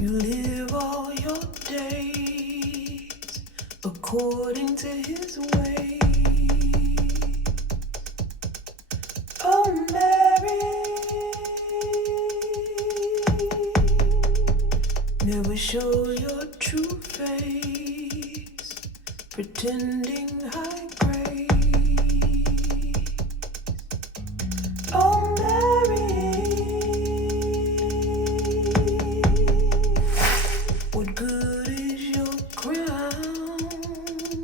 You live all your days according to his way. Oh, Mary, never show your true face, pretending high